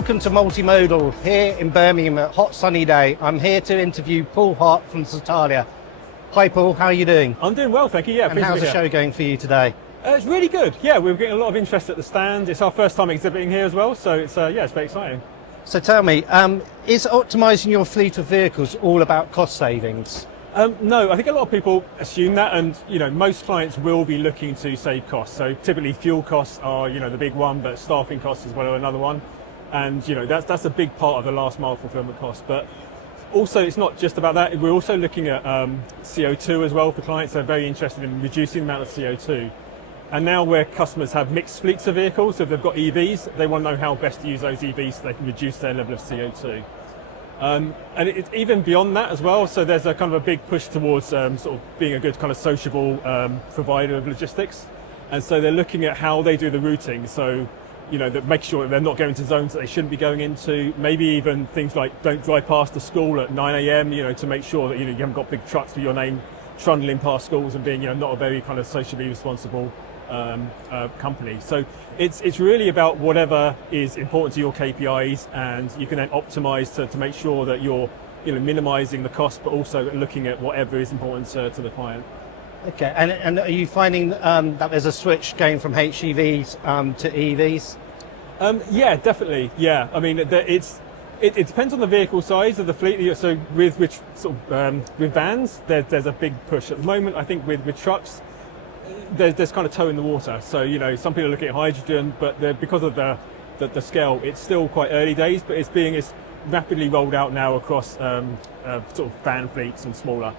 Welcome to Multimodal here in Birmingham, a hot sunny day. I'm here to interview Paul Hart from Satalia. Hi Paul, how are you doing? I'm doing well, thank you. Yeah, and how's the show going for you today? It's really good. Yeah, we're getting a lot of interest at the stand. It's our first time exhibiting here as well, so it's it's very exciting. So tell me, is optimising your fleet of vehicles all about cost savings? No, I think a lot of people assume that, and most clients will be looking to save costs. So typically fuel costs are the big one, but staffing costs as well are another one, and that's a big part of the last mile fulfillment cost. But also it's not just about that. We're also looking at CO2 as well for clients. They're very interested in reducing the amount of CO2. And now where customers have mixed fleets of vehicles, so if they've got EVs, they want to know how best to use those EVs so they can reduce their level of CO2. And it's even beyond that as well, so there's a kind of a big push towards sort of being a good kind of sociable provider of logistics. And so they're looking at how they do the routing, so that make sure that they're not going to zones that they shouldn't be going into, maybe even things like don't drive past the school at 9 a.m, to make sure that you haven't got big trucks with your name trundling past schools and being not a very kind of socially responsible company. So it's really about whatever is important to your KPIs, and you can then optimize to make sure that you're minimizing the cost, but also looking at whatever is important to the client. Okay, and are you finding that there's a switch going from HEVs to EVs? Yeah, definitely. Yeah, I mean it depends on the vehicle size of the fleet. So with with vans, there's a big push at the moment. I think with trucks, there's kind of toe in the water. So some people are looking at hydrogen, but because of the scale, it's still quite early days. But it's rapidly rolled out now across sort of van fleets and smaller.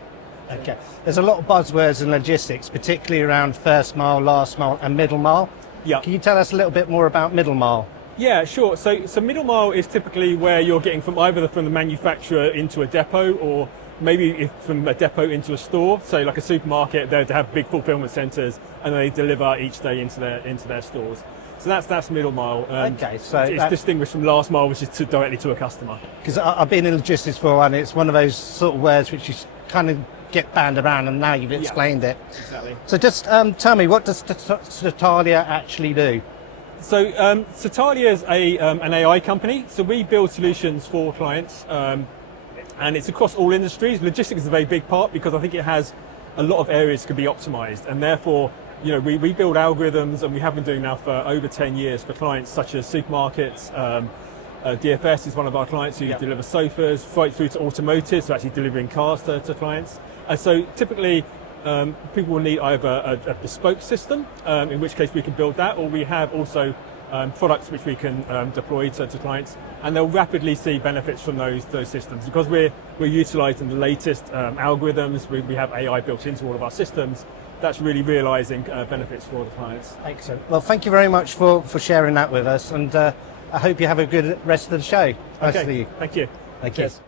Okay, there's a lot of buzzwords in logistics, particularly around first mile, last mile, and middle mile. Yeah. Can you tell us a little bit more about middle mile? Yeah, sure. So middle mile is typically where you're getting from either from the manufacturer into a depot, or maybe from a depot into a store. So like a supermarket, they have big fulfillment centres, and they deliver each day into their stores. So that's middle mile. Okay, so it's distinguished from last mile, which is directly to a customer. Because I've been in logistics for a while, and it's one of those sort of words which you kind of get banned around, and now you've explained it. Exactly. So just tell me, what does Satalia actually do? So Satalia is an AI company. So we build solutions for clients. And it's across all industries. Logistics is a very big part because I think it has a lot of areas that can be optimized, and therefore, we build algorithms, and we have been doing now for over 10 years for clients such as supermarkets. DFS is one of our clients who deliver sofas, right through to automotive, so actually delivering cars to clients. And so typically, people will need either a bespoke system, in which case we can build that, or we have also products which we can deploy to clients, and they'll rapidly see benefits from those systems because we're utilising the latest algorithms. We have AI built into all of our systems. That's really realising benefits for the clients. Excellent. Well, thank you very much for sharing that with us, and I hope you have a good rest of the show. Nice to see you. Thank you. Thank you. Cheers.